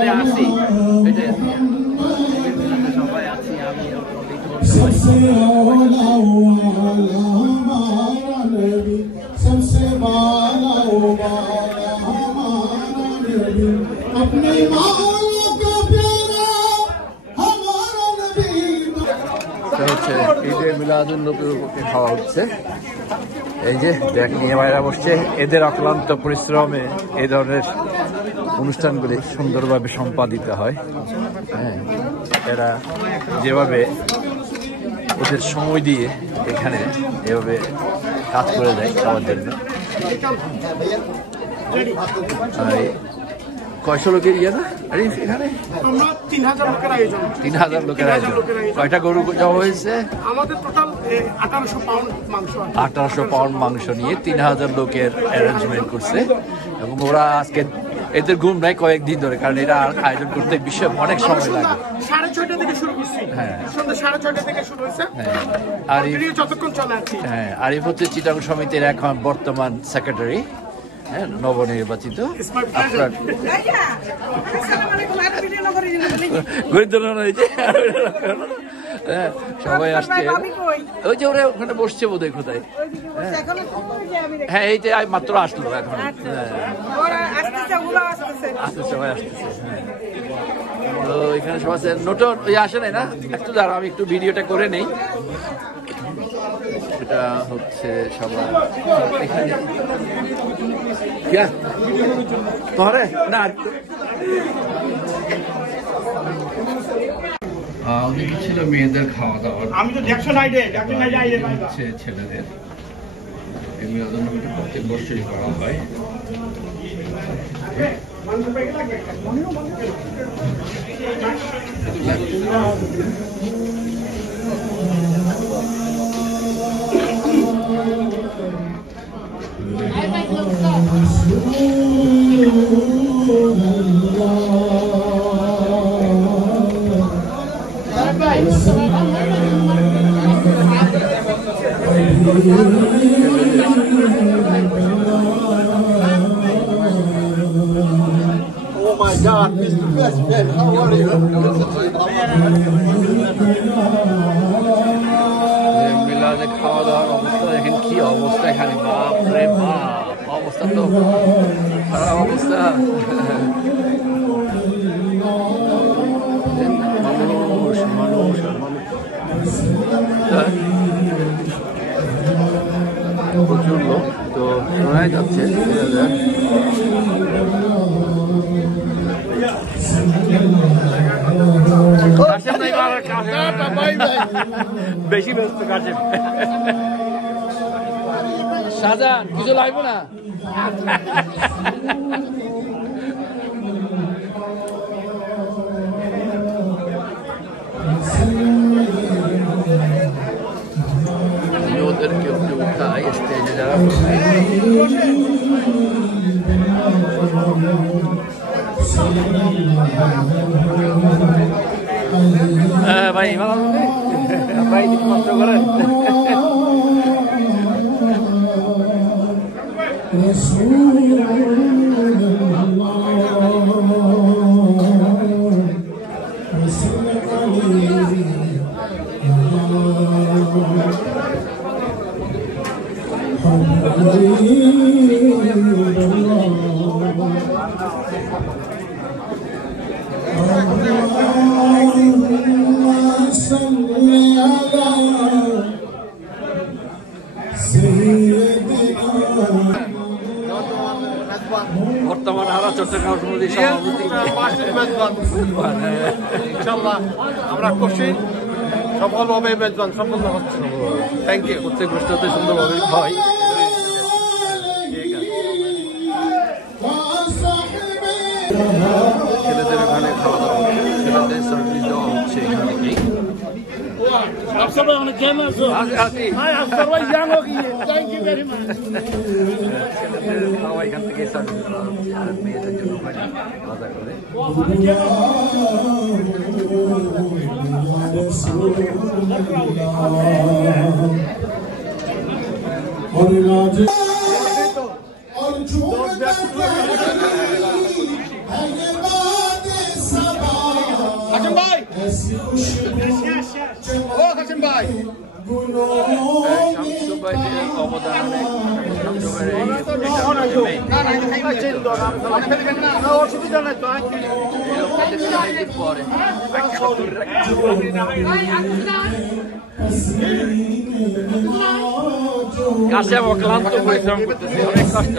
মিলাদে আসি, এটাই সবাই আছি, আমি হচ্ছে ঈদে মিলাদুন নবীর উপলক্ষে খাওয়া হচ্ছে। এই যে দেখ নিয়ে বাইরা বসছে, এদের অক্লান্ত পরিশ্রমে এই ধরনের অনুষ্ঠানগুলি সুন্দরভাবে সম্পাদিত হয়। হ্যাঁ, এরা যেভাবে ওদের সময় দিয়ে এখানে এভাবে কাজ করে যায় খাওয়ার জন্য। কয়শো লোকের ইয়ে না এখানে? 3000 লোকের আয়োজন। 3000 লোকের আয়োজন। কয়টা গরু জমা হয়েছে? আমাদের টোটাল 1800 পাউন্ড মাংস। 1800 পাউন্ড মাংস নিয়ে 3000 লোকের অ্যারেঞ্জমেন্ট করছে এবং ওরা আজকে এদের ঘুম নাই কয়েকদিন ধরে, কারণ এরা আয়োজন করতে বিশ্বে অনেক সময় লাগে। 6:30 থেকে শুরু করছি। হ্যাঁ, সন্ধ্যা 6:30 থেকে শুরু হয়েছে। হ্যাঁ, আর যতক্ষণ চলে আর কি। হ্যাঁ, আরিফ হচ্ছে চিটাং সমিতির এখন বর্তমান সেক্রেটারি, হ্যাঁ, নবনির্বাচিত। আপনার সবাই আসছে, ওই যে ওরা ওখানে বসছে বোধহয় কোথায়। হ্যাঁ, এই যে মাত্র আসলো এখন, আসতে সবাই আসতেছে। হ্যাঁ, তো এখানে সবাই নতুন আসে নাই না, একটু দাঁড়াও আমি একটু ভিডিওটা করে নেই। এটা হচ্ছে সবাই এখানে না ওদিকে ছিল মেয়েদের খাওয়া দাওয়া, আমি তো হচ্ছে ছেলেদের। এমনি প্রত্যেক বছরই করা হয়। Oh my God, Mr. President, how are you? মিলাদে খাওয়া দাওয়ার অবস্থা দেখেন, কি অবস্থা এখানে, বাপ রে বাপ, অবস্থা তো খারাপ অবস্থা। মানুষ মানুষ প্রচুর লোক, তো শোনাই যাচ্ছে বেশি ব্যস্ত কাছে। শাহজাহান কিছু লাগবে না? ওদেরকে একটু উঠাই স্টেজে যারা ভাই ভাই কষ্ট করেন। বর্তমান হারা চট্টগ্রাম সমিতির সভাপতি ইনশাআল্লাহ আমরা খুশি, সফলভাবে মেজবান সম্পন্ন হচ্ছে। Thank you. প্রত্যেক বছরতে সুন্দরভাবে হয়। ছেলেদের ওখানে খাওয়া দাওয়া হচ্ছে, ছেলেদের সার্ভিস দেওয়া হচ্ছে এখান থেকেই। এখান থেকে সার্ভিস দেওয়া হচ্ছে, আর মেয়েদের জন্য আলাদা করে। শামসু ভাইয়ের অবদান অনেক। শামসু ভাইয়ের পরে কাশেম অক্লান্ত পরিশ্রম করতেছে, অনেক কষ্ট।